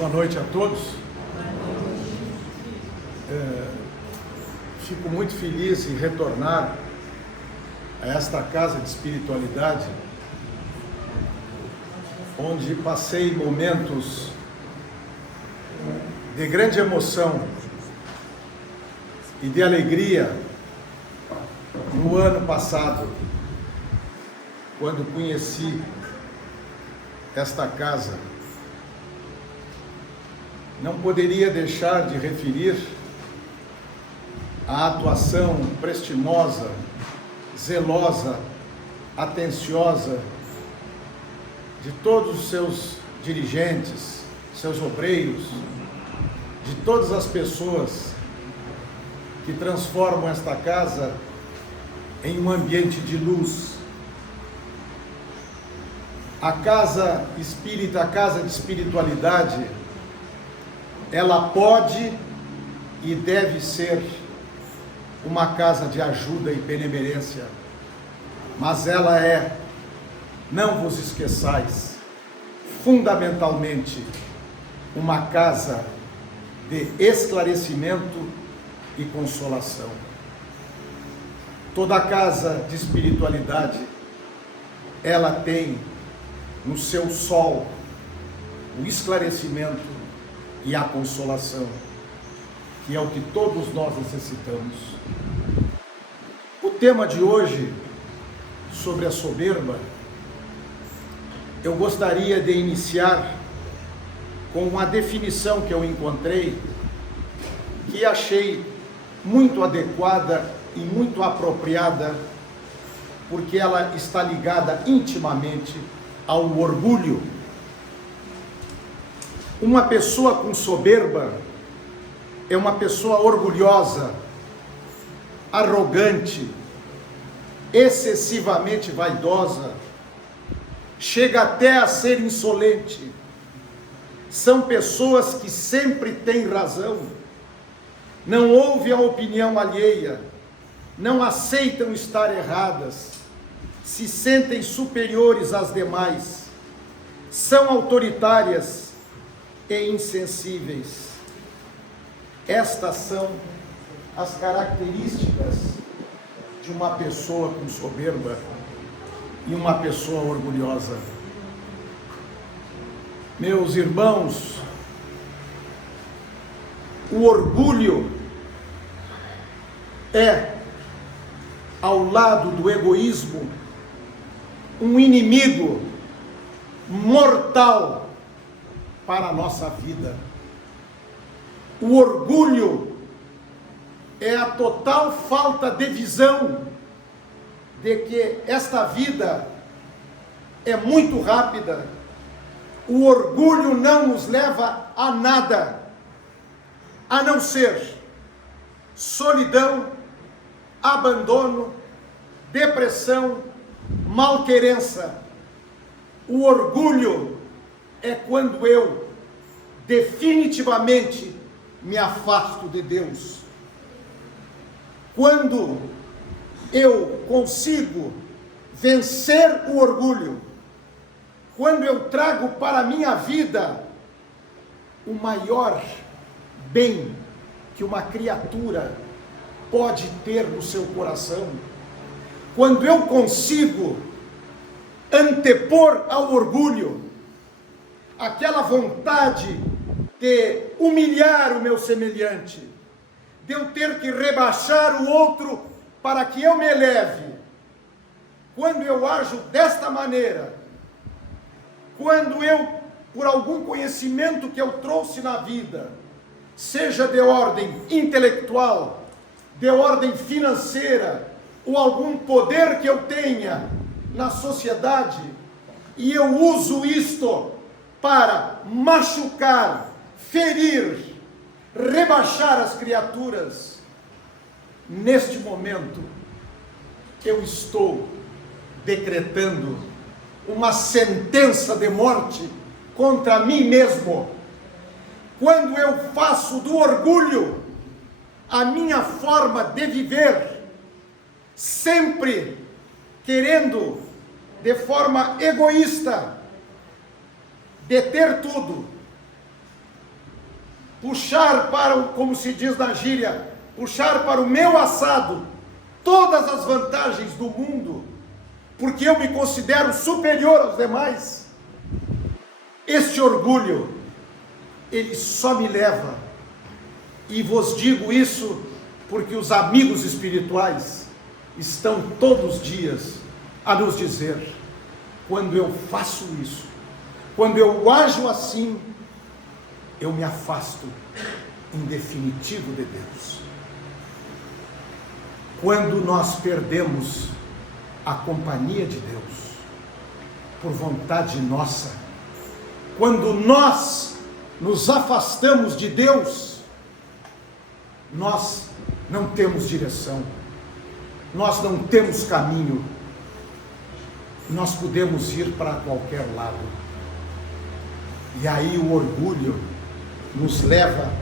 Boa noite a todos. Fico muito feliz em retornar a esta casa de espiritualidade, onde passei momentos de grande emoção e de alegria no ano passado, quando conheci esta casa. Não poderia deixar de referir a atuação prestimosa, zelosa, atenciosa de todos os seus dirigentes, seus obreiros, de todas as pessoas que transformam esta casa em um ambiente de luz. A casa espírita, a casa de espiritualidade, ela pode e deve ser uma casa de ajuda e benemerência, mas ela é, não vos esqueçais, fundamentalmente uma casa de esclarecimento e consolação. Toda casa de espiritualidade, ela tem no seu sol o esclarecimento e a consolação, que é o que todos nós necessitamos. O tema de hoje, sobre a soberba, eu gostaria de iniciar com uma definição que eu encontrei, que achei muito adequada e muito apropriada, porque ela está ligada intimamente ao orgulho. Uma pessoa com soberba é uma pessoa orgulhosa, arrogante, excessivamente vaidosa, chega até a ser insolente. São pessoas que sempre têm razão, não ouvem a opinião alheia, não aceitam estar erradas, se sentem superiores às demais, são autoritárias e insensíveis. Estas são as características de uma pessoa com soberba e uma pessoa orgulhosa. Meus irmãos, o orgulho é, ao lado do egoísmo, um inimigo mortal para a nossa vida. O orgulho é a total falta de visão de que esta vida é muito rápida. O orgulho não nos leva a nada, a não ser solidão, abandono, depressão, malquerença. O orgulho é quando eu definitivamente me afasto de Deus. Quando eu consigo vencer o orgulho, quando eu trago para a minha vida o maior bem que uma criatura pode ter no seu coração, quando eu consigo antepor ao orgulho aquela vontade de humilhar o meu semelhante, de eu ter que rebaixar o outro para que eu me eleve. Quando eu ajo desta maneira, quando eu, por algum conhecimento que eu trouxe na vida, seja de ordem intelectual, de ordem financeira, ou algum poder que eu tenha na sociedade, e eu uso isto para machucar, ferir, rebaixar as criaturas, neste momento, eu estou decretando uma sentença de morte contra mim mesmo. Quando eu faço do orgulho a minha forma de viver, sempre querendo, de forma egoísta, de ter tudo, puxar para, como se diz na gíria, puxar para o meu assado todas as vantagens do mundo, porque eu me considero superior aos demais. Este orgulho, ele só me leva, e vos digo isso porque os amigos espirituais estão todos os dias a nos dizer: quando eu faço isso, quando eu ajo assim, eu me afasto em definitivo de Deus. Quando nós perdemos a companhia de Deus, por vontade nossa, quando nós nos afastamos de Deus, nós não temos direção, nós não temos caminho, nós podemos ir para qualquer lado. E aí o orgulho nos leva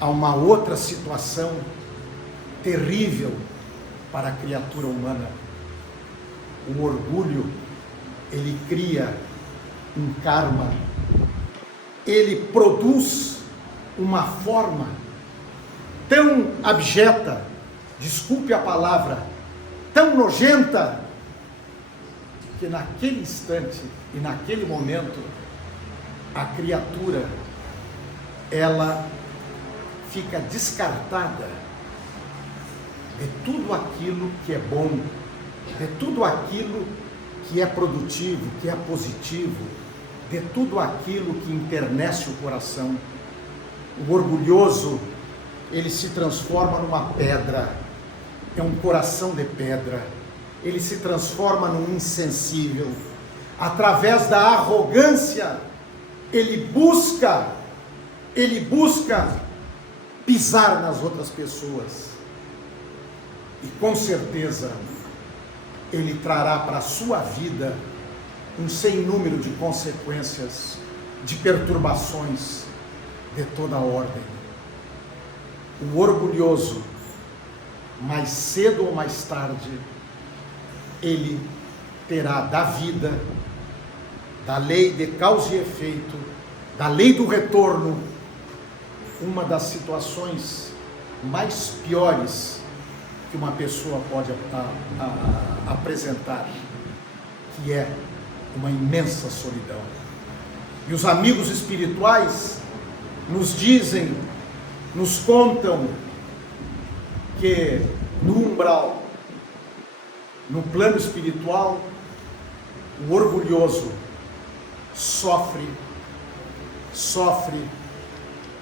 a uma outra situação terrível para a criatura humana. O orgulho, ele cria um karma, ele produz uma forma tão abjeta, desculpe a palavra, tão nojenta, que naquele instante e naquele momento, a criatura, ela fica descartada de tudo aquilo que é bom, de tudo aquilo que é produtivo, que é positivo, de tudo aquilo que enternece o coração. O orgulhoso, ele se transforma numa pedra, é um coração de pedra, ele se transforma num insensível. Através da arrogância, ele busca pisar nas outras pessoas, e com certeza ele trará para a sua vida um sem número de consequências, de perturbações de toda a ordem. O orgulhoso, mais cedo ou mais tarde, ele terá da vida, da lei de causa e efeito, da lei do retorno, uma das situações mais piores que uma pessoa pode apresentar, que é uma imensa solidão. E os amigos espirituais nos dizem, nos contam que no umbral, no plano espiritual, o orgulhoso sofre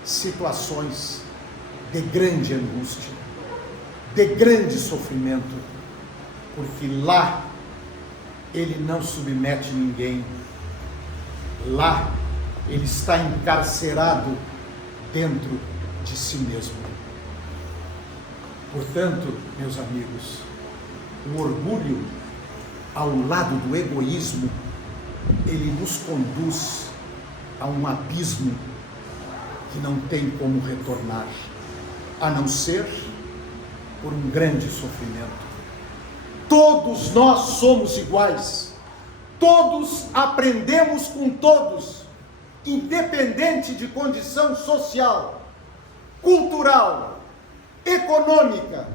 situações de grande angústia, de grande sofrimento, porque lá ele não submete ninguém, lá ele está encarcerado dentro de si mesmo. Portanto, meus amigos, o orgulho, ao lado do egoísmo, ele nos conduz a um abismo que não tem como retornar, a não ser por um grande sofrimento. Todos nós somos iguais, todos aprendemos com todos, independente de condição social, cultural, econômica,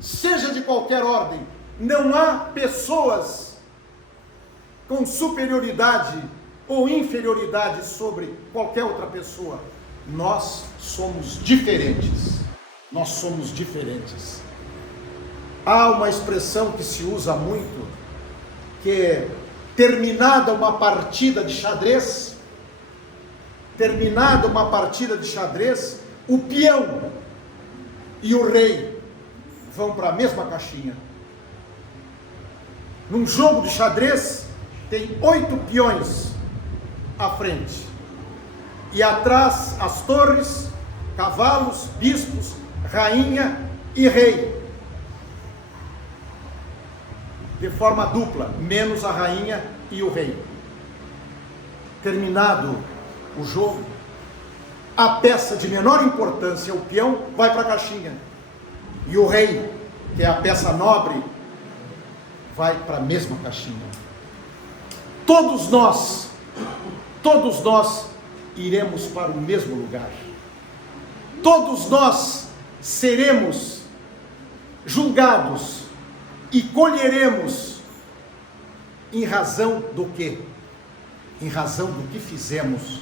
seja de qualquer ordem. Não há pessoas com superioridade ou inferioridade sobre qualquer outra pessoa. Nós somos diferentes. Nós somos diferentes. Há uma expressão que se usa muito, que é terminada uma partida de xadrez, o peão e o rei vão para a mesma caixinha. Num jogo de xadrez, tem 8 peões à frente, e atrás as torres, cavalos, bispos, rainha e rei, de forma dupla, menos a rainha e o rei. Terminado o jogo, a peça de menor importância, o peão, vai para a caixinha, e o rei, que é a peça nobre, vai para a mesma caixinha. Todos nós iremos para o mesmo lugar. todos nós seremos julgados e colheremos em razão do quê? Em razão do que fizemos,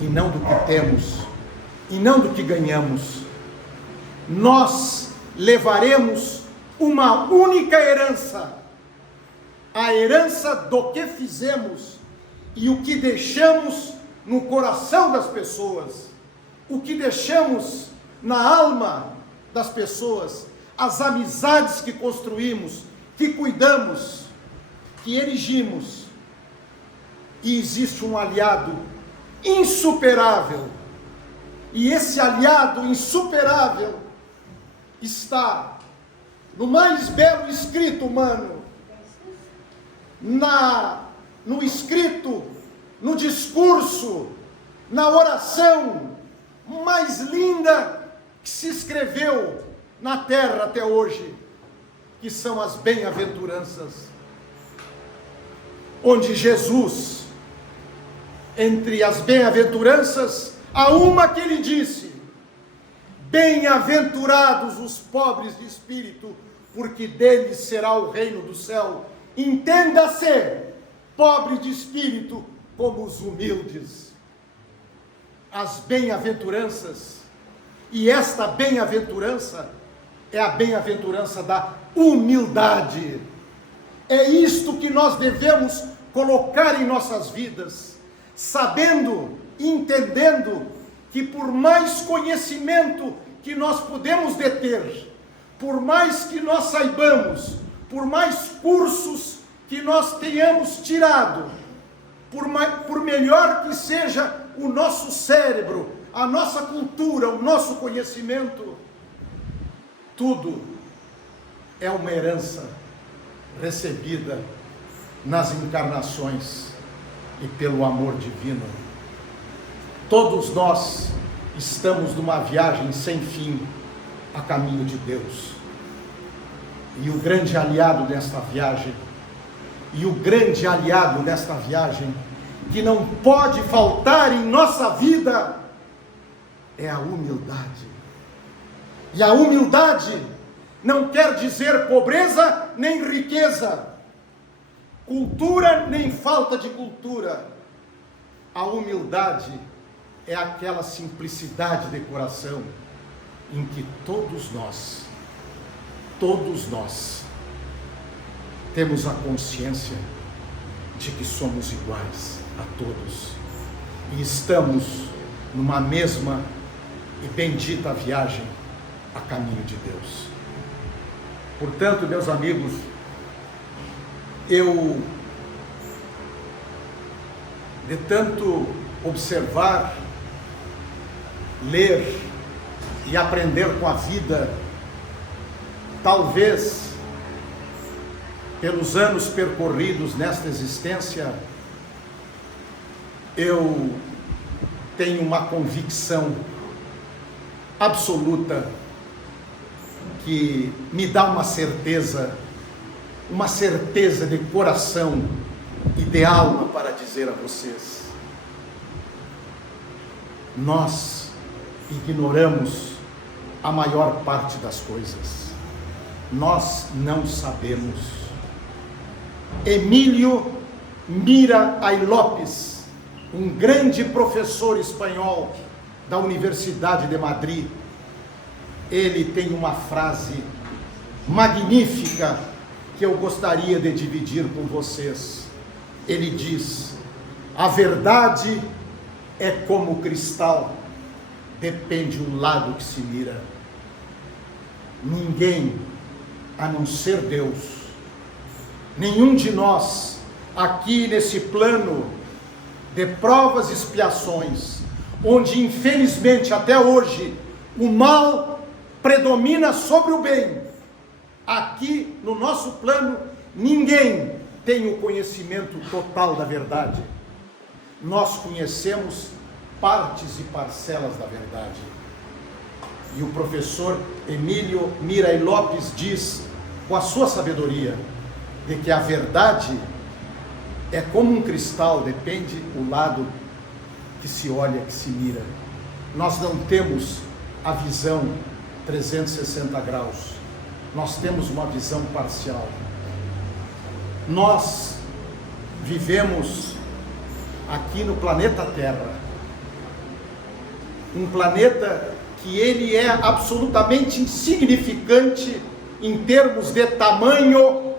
e não do que temos, e não do que ganhamos. Nós levaremos uma única herança, a herança do que fizemos e o que deixamos no coração das pessoas, o que deixamos na alma das pessoas, as amizades que construímos, que cuidamos, que erigimos. E existe um aliado insuperável, e esse aliado insuperável está no mais belo escrito humano, no escrito, no discurso, na oração mais linda que se escreveu na terra até hoje, que são as bem-aventuranças, onde Jesus, entre as bem-aventuranças, há uma que ele disse: bem-aventurados os pobres de espírito, porque deles será o reino do céu. Entenda-se, pobre de espírito, como os humildes. As bem-aventuranças, e esta bem-aventurança é a bem-aventurança da humildade. É isto que nós devemos colocar em nossas vidas, sabendo, entendendo que por mais conhecimento que nós podemos deter, por mais que nós saibamos, por mais cursos que nós tenhamos tirado, por melhor que seja o nosso cérebro, a nossa cultura, o nosso conhecimento, tudo é uma herança recebida nas encarnações e pelo amor divino. Todos nós estamos numa viagem sem fim a caminho de Deus. E o grande aliado desta viagem, que não pode faltar em nossa vida, é a humildade. E a humildade não quer dizer pobreza nem riqueza, cultura nem falta de cultura. A humildade é aquela simplicidade de coração em que todos nós temos a consciência de que somos iguais a todos e estamos numa mesma e bendita viagem a caminho de Deus. Portanto, meus amigos, eu, de tanto observar, ler e aprender com a vida, talvez pelos anos percorridos nesta existência, eu tenho uma convicção absoluta que me dá uma certeza de coração e de alma para dizer a vocês: nós ignoramos a maior parte das coisas, nós não sabemos. Emílio Mira Lopes, um grande professor espanhol da Universidade de Madrid, ele tem uma frase magnífica que eu gostaria de dividir com vocês. Ele diz: a verdade é como cristal, depende do lado que se mira. Ninguém, a não ser Deus, nenhum de nós, aqui nesse plano de provas e expiações, onde infelizmente até hoje o mal predomina sobre o bem, aqui no nosso plano, ninguém tem o conhecimento total da verdade. Nós conhecemos partes e parcelas da verdade. E o professor Emílio Mira Lopes diz, com a sua sabedoria, de que a verdade é como um cristal, depende do lado que se olha, que se mira. Nós não temos a visão 360 graus. Nós temos uma visão parcial. Nós vivemos aqui no planeta Terra, um planeta que ele é absolutamente insignificante em termos de tamanho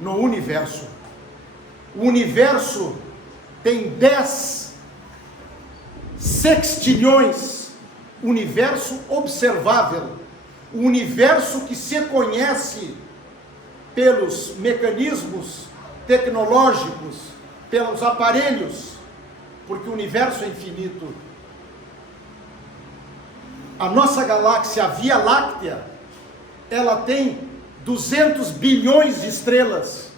no universo. O universo tem 10 sextilhões, universo observável, o universo que se conhece pelos mecanismos tecnológicos, pelos aparelhos, porque o universo é infinito. A nossa galáxia, a Via Láctea, ela tem 200 bilhões de estrelas.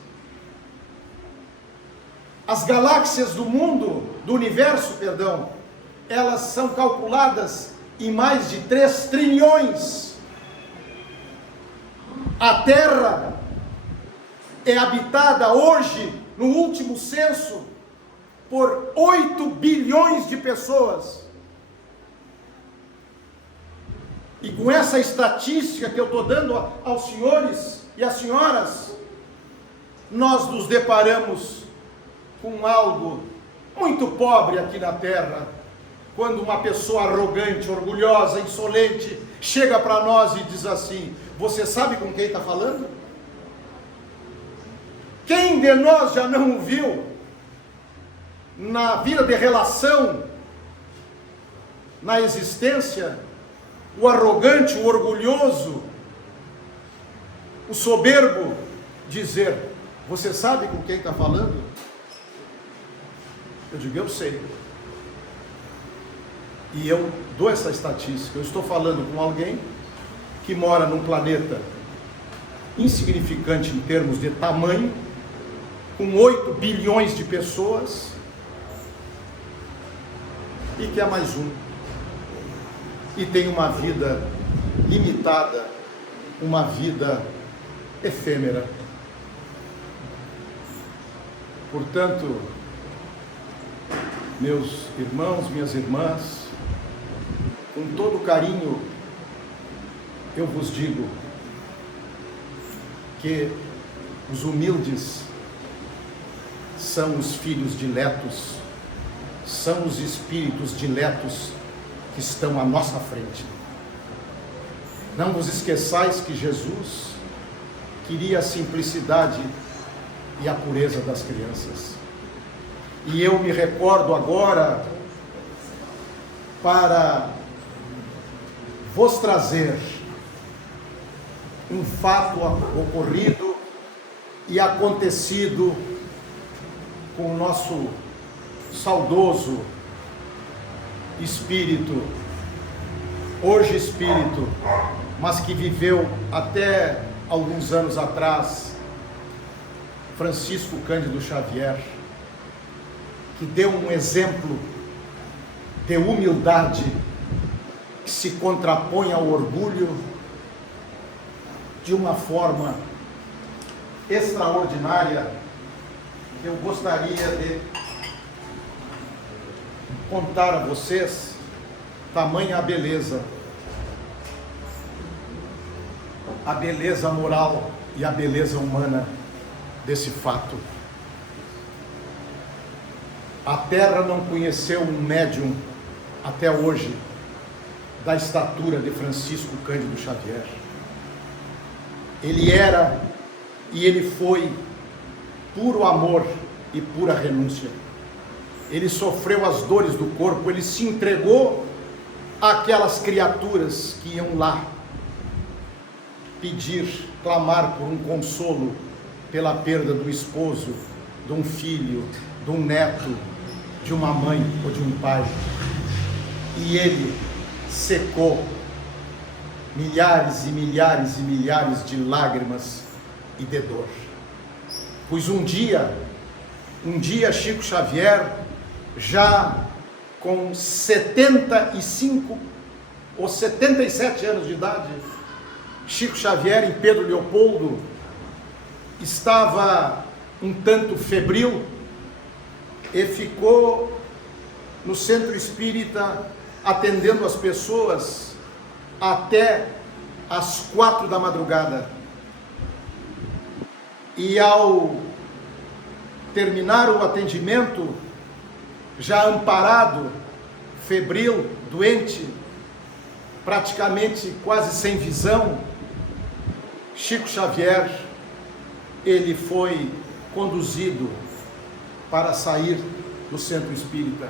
As galáxias do mundo, do universo, perdão, elas são calculadas em mais de 3 trilhões. A Terra é habitada hoje, no último censo, por 8 bilhões de pessoas. E com essa estatística que eu estou dando aos senhores e às senhoras, nós nos deparamos com algo muito pobre aqui na Terra, quando uma pessoa arrogante, orgulhosa, insolente, chega para nós e diz assim: você sabe com quem está falando? Quem de nós já não viu, na vida de relação, na existência, o arrogante, o orgulhoso, o soberbo, dizer: você sabe com quem está falando? Eu digo: eu sei. E eu dou essa estatística. Eu estou falando com alguém que mora num planeta insignificante em termos de tamanho, com 8 bilhões de pessoas, e que é mais um. E tem uma vida limitada, uma vida efêmera. Portanto, meus irmãos, minhas irmãs, com todo carinho, eu vos digo que os humildes são os filhos diletos, são os espíritos diletos que estão à nossa frente. Não vos esqueçais que Jesus queria a simplicidade e a pureza das crianças. E eu me recordo agora para vos trazer um fato ocorrido e acontecido com o nosso saudoso espírito, hoje espírito, mas que viveu até alguns anos atrás, Francisco Cândido Xavier, que deu um exemplo de humildade que se contrapõe ao orgulho de uma forma extraordinária, que eu gostaria de contar a vocês, tamanha a beleza moral e a beleza humana desse fato. A Terra não conheceu um médium até hoje da estatura de Francisco Cândido Xavier. Ele era e ele foi puro amor e pura renúncia. Ele sofreu as dores do corpo, ele se entregou àquelas criaturas que iam lá pedir, clamar por um consolo pela perda do esposo, de um filho, de um neto, de uma mãe ou de um pai. E ele secou milhares e milhares e milhares de lágrimas e de dor. Pois um dia Chico Xavier, já com 75 ou 77 anos de idade, Chico Xavier, em Pedro Leopoldo, estava um tanto febril e ficou no centro espírita atendendo as pessoas até às 4 da madrugada. E ao terminar o atendimento, já amparado, febril, doente, praticamente quase sem visão, Chico Xavier, ele foi conduzido para sair do centro espírita.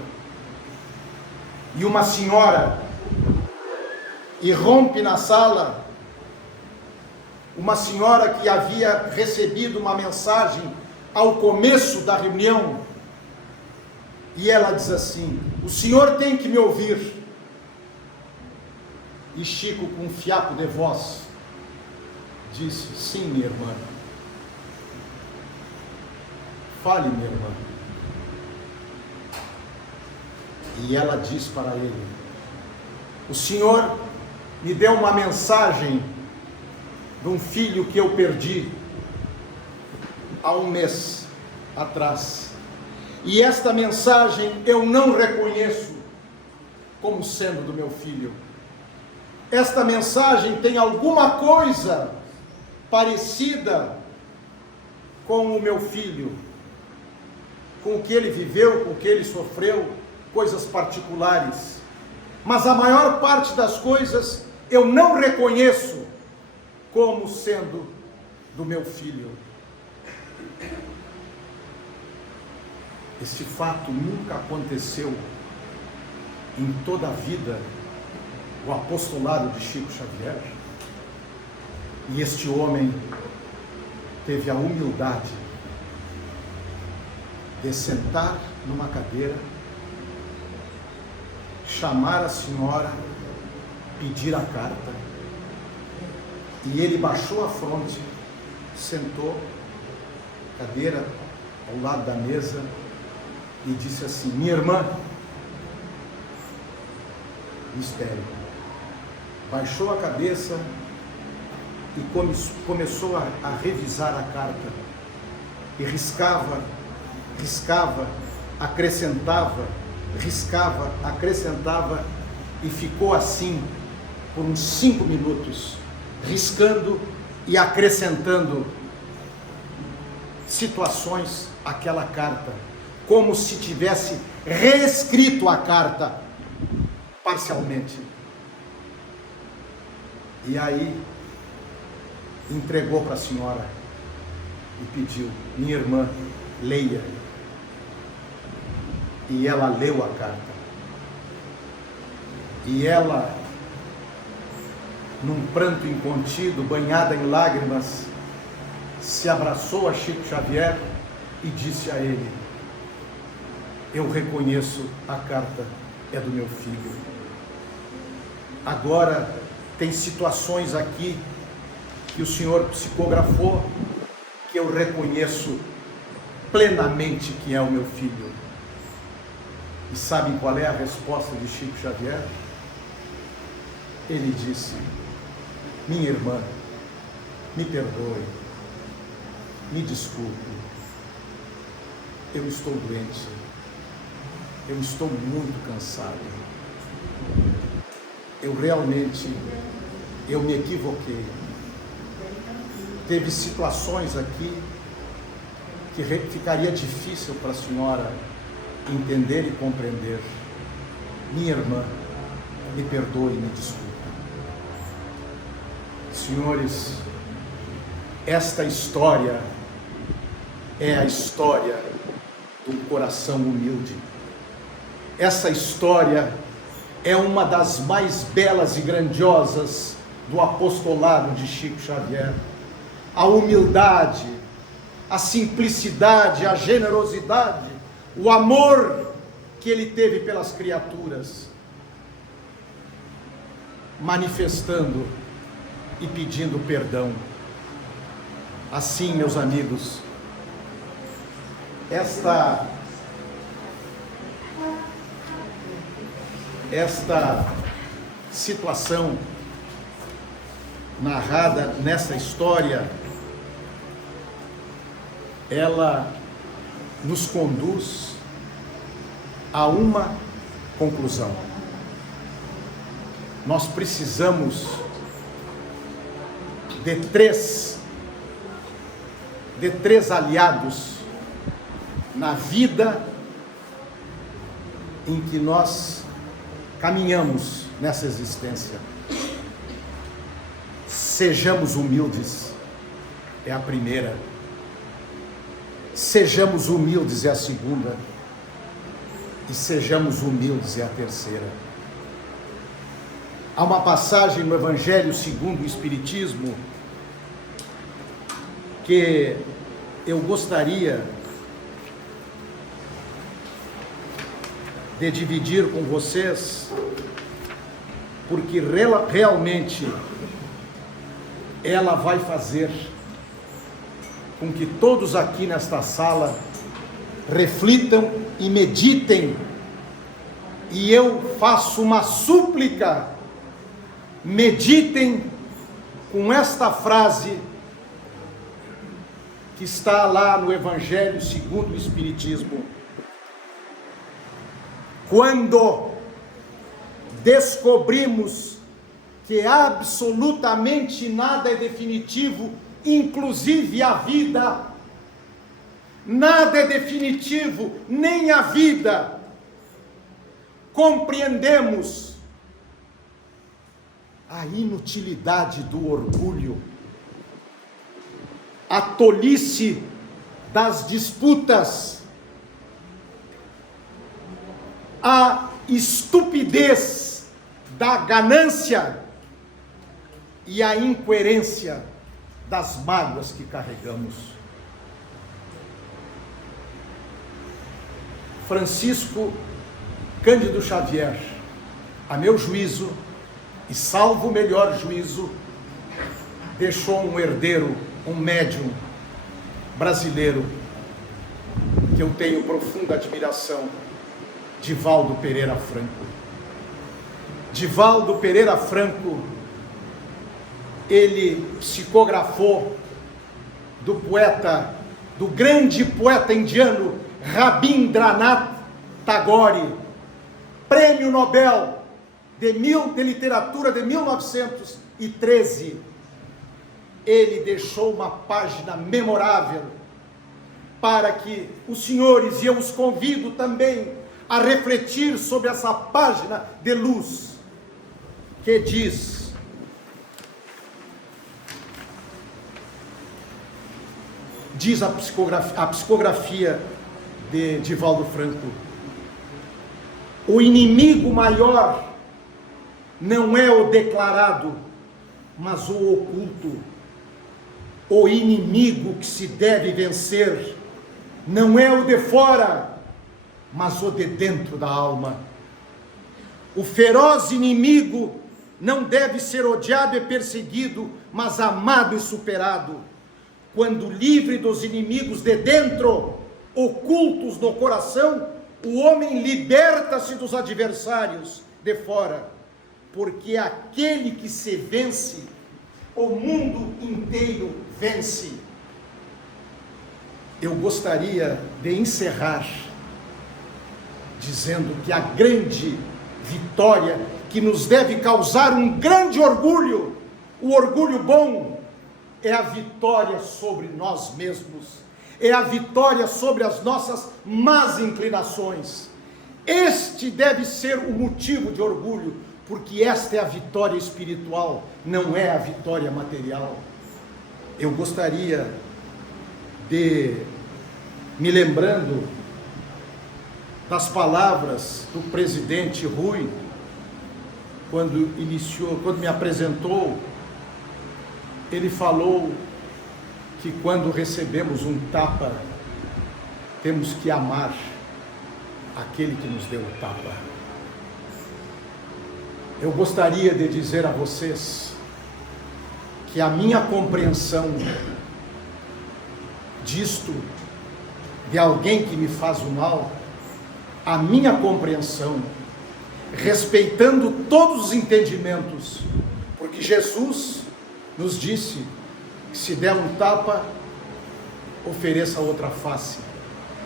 E uma senhora irrompe na sala, uma senhora que havia recebido uma mensagem ao começo da reunião, e ela diz assim: o senhor tem que me ouvir. E Chico, com um fiapo de voz, disse: sim, minha irmã. Fale, minha irmã. E ela diz para ele: o senhor me deu uma mensagem de um filho que eu perdi há um mês atrás. E esta mensagem eu não reconheço como sendo do meu filho. Esta mensagem tem alguma coisa parecida com o meu filho, com o que ele viveu, com o que ele sofreu, coisas particulares. Mas a maior parte das coisas eu não reconheço como sendo do meu filho. Este fato nunca aconteceu em toda a vida do apostolado de Chico Xavier. E este homem teve a humildade de sentar numa cadeira, chamar a senhora, pedir a carta, e ele baixou a fronte, sentou, cadeira ao lado da mesa, e disse assim: minha irmã, mistério. Baixou a cabeça e começou a revisar a carta, e riscava, acrescentava, riscava, acrescentava, e ficou assim por uns 5 minutos, riscando e acrescentando situações àquela carta, como se tivesse reescrito a carta parcialmente. E aí entregou para a senhora e pediu: minha irmã, leia. E ela leu a carta. E ela, num pranto incontido, banhada em lágrimas, se abraçou a Chico Xavier e disse a ele: eu reconheço, a carta é do meu filho. Agora tem situações aqui que o senhor psicografou que eu reconheço plenamente que é o meu filho. E sabem qual é a resposta de Chico Xavier? Ele disse: minha irmã, me perdoe, me desculpe, eu estou doente, eu estou muito cansado, eu realmente me equivoquei. Teve situações aqui que ficaria difícil para a senhora entender e compreender. Minha irmã, me perdoe, me desculpe. Senhores, esta história é a história de um coração humilde. Essa história é uma das mais belas e grandiosas do apostolado de Chico Xavier. A humildade, a simplicidade, a generosidade, o amor que ele teve pelas criaturas, manifestando e pedindo perdão. Assim, meus amigos, esta situação narrada nessa história, ela nos conduz a uma conclusão. nós precisamos de três aliados na vida em que nós caminhamos nessa existência. Sejamos humildes, é a primeira. Sejamos humildes, é a segunda. E sejamos humildes, é a terceira. Há uma passagem no Evangelho segundo o Espiritismo que eu gostaria de dividir com vocês, porque realmente ela vai fazer com que todos aqui nesta sala reflitam e meditem, e eu faço uma súplica: meditem com esta frase que está lá no Evangelho segundo o Espiritismo. Quando descobrimos que absolutamente nada é definitivo, inclusive a vida, nada é definitivo, nem a vida, compreendemos a inutilidade do orgulho, a tolice das disputas, a estupidez da ganância e a incoerência das mágoas que carregamos. Francisco Cândido Xavier, a meu juízo, e salvo o melhor juízo, deixou um herdeiro, um médium brasileiro, que eu tenho profunda admiração, Divaldo Pereira Franco. Divaldo Pereira Franco, ele psicografou do poeta, do grande poeta indiano Rabindranath Tagore, Prêmio Nobel de Literatura de 1913. Ele deixou uma página memorável para que os senhores, e eu os convido também a refletir sobre essa página de luz, que diz: a psicografia de Divaldo Franco: o inimigo maior não é o declarado, mas o oculto. O inimigo que se deve vencer não é o de fora, mas o de dentro da alma. O feroz inimigo não deve ser odiado e perseguido, mas amado e superado. Quando livre dos inimigos de dentro, ocultos no coração, o homem liberta-se dos adversários de fora, porque aquele que se vence, o mundo inteiro vence. Eu gostaria de encerrar dizendo que a grande vitória que nos deve causar um grande orgulho, o orgulho bom, é a vitória sobre nós mesmos, é a vitória sobre as nossas más inclinações. Este deve ser o motivo de orgulho, porque esta é a vitória espiritual, não é a vitória material. Eu gostaria de, me lembrando das palavras do presidente Rui, quando me apresentou, ele falou que quando recebemos um tapa, temos que amar aquele que nos deu o tapa. Eu gostaria de dizer a vocês que a minha compreensão disto, de alguém que me faz o mal, a minha compreensão, respeitando todos os entendimentos, porque Jesus nos disse que se der um tapa, ofereça outra face.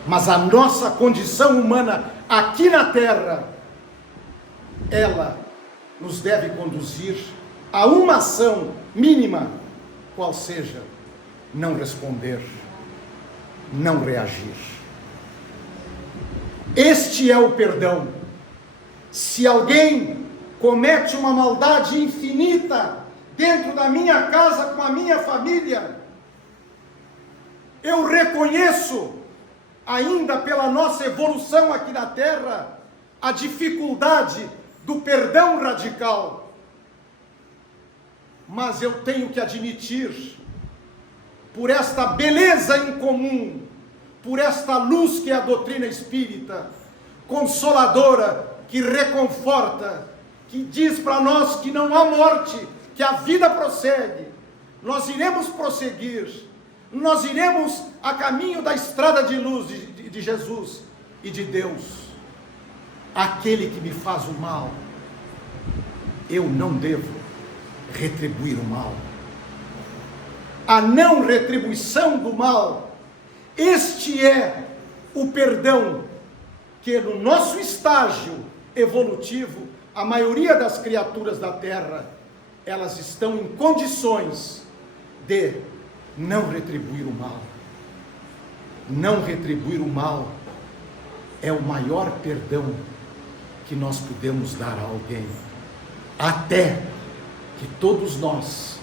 Mas a nossa condição humana aqui na terra, ela nos deve conduzir a uma ação mínima, qual seja, não responder, não reagir. Este é o perdão. Se alguém comete uma maldade infinita dentro da minha casa, com a minha família, eu reconheço, ainda pela nossa evolução aqui na Terra, a dificuldade do perdão radical. Mas eu tenho que admitir, por esta beleza em comum, por esta luz que é a doutrina espírita, consoladora, que reconforta, que diz para nós que não há morte, que a vida prossegue, nós iremos prosseguir, nós iremos a caminho da estrada de luz de Jesus e de Deus. Aquele que me faz o mal, eu não devo retribuir o mal. A não retribuição do mal, este é o perdão que no nosso estágio evolutivo, a maioria das criaturas da Terra, elas estão em condições de não retribuir o mal. Não retribuir o mal é o maior perdão que nós podemos dar a alguém, até que todos nós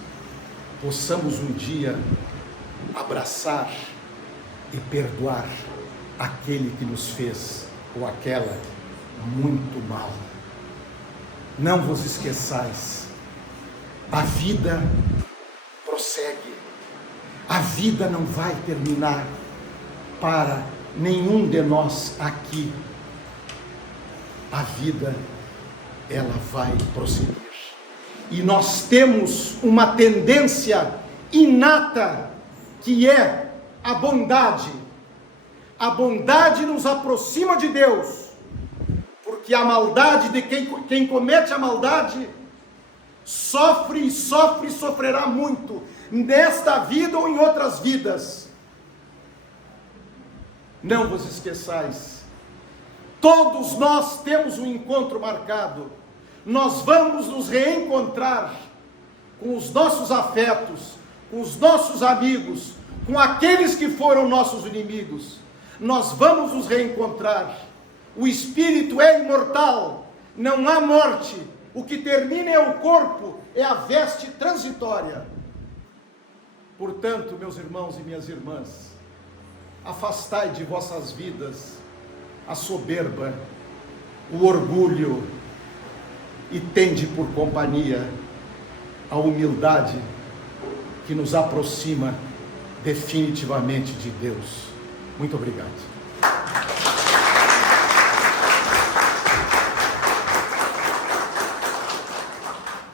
possamos um dia abraçar e perdoar aquele que nos fez, ou aquela, muito mal. Não vos esqueçais, a vida prossegue, a vida não vai terminar para nenhum de nós aqui. A vida, ela vai prosseguir. E nós temos uma tendência inata, que é a bondade. A bondade nos aproxima de Deus, porque a maldade de quem comete a maldade sofre e sofrerá muito, nesta vida ou em outras vidas. Não vos esqueçais, todos nós temos um encontro marcado. Nós vamos nos reencontrar com os nossos afetos, com os nossos amigos, com aqueles que foram nossos inimigos. Nós vamos nos reencontrar. O espírito é imortal, não há morte. O que termina é o corpo, é a veste transitória. Portanto, meus irmãos e minhas irmãs, afastai de vossas vidas a soberba, o orgulho, e tende por companhia a humildade que nos aproxima definitivamente de Deus. Muito obrigado.